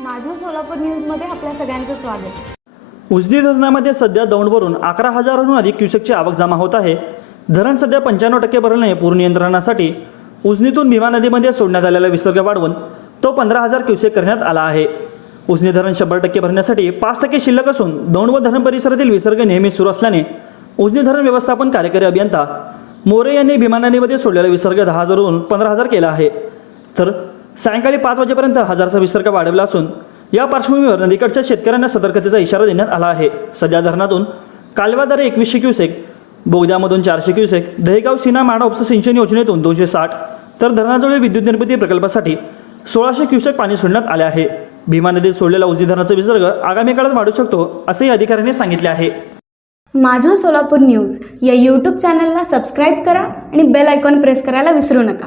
माझं सोलापूर न्यूजमध्ये आपल्या सगळ्यांचं स्वागत. उजनी धरणामध्ये सध्या दौंडवरून अकरा हजारहून अधिक क्युसेकची आवक जमा होत आहे. धरण सध्या पंच्याण्णव टक्के भरल्याने पूर नियंत्रणासाठी उजनीतून भीमा नदीमध्ये सोडण्यात आलेला विसर्ग वाढवून तो पंधरा हजार क्युसेक करण्यात आला आहे. उजनी धरण शंभर टक्के भरण्यासाठी पाच टक्के शिल्लक असून दौंड व धरण परिसरातील विसर्ग नेहमी सुरू असल्याने उजनी धरण व्यवस्थापन कार्यकारी अभियंता मोरे यांनी भीमा नदीमध्ये सोडलेला विसर्ग दहा हजारहून पंधरा हजार केला आहे. तर सायंकाळी पाच वाजेपर्यंत हजारचा विसर्ग वाढवला असून या पार्श्वभूमीवर नदीकडच्या शेतकऱ्यांना सतर्कतेचा इशारा देण्यात आला आहे. सध्या धरणातून कालव्याद्वारे एकवीसशे क्युसेक बोगद्यामधून चारशे क्युसेक दहेगाव सीना माडा उपसा सिंचन योजनेतून दोनशे साठ तर धरणाजवळील विद्युत निर्मिती प्रकल्पासाठी सोळाशे क्युसेक पाणी सोडण्यात आले आहे. भीमा नदीत सोडलेला उजनी धरणाचा विसर्ग आगामी काळात वाढू शकतो असेही अधिकाऱ्यांनी सांगितले आहे. माझं सोलापूर न्यूज या यूट्यूब चॅनलला सबस्क्राईब करा आणि बेल आयकॉन प्रेस करायला विसरू नका.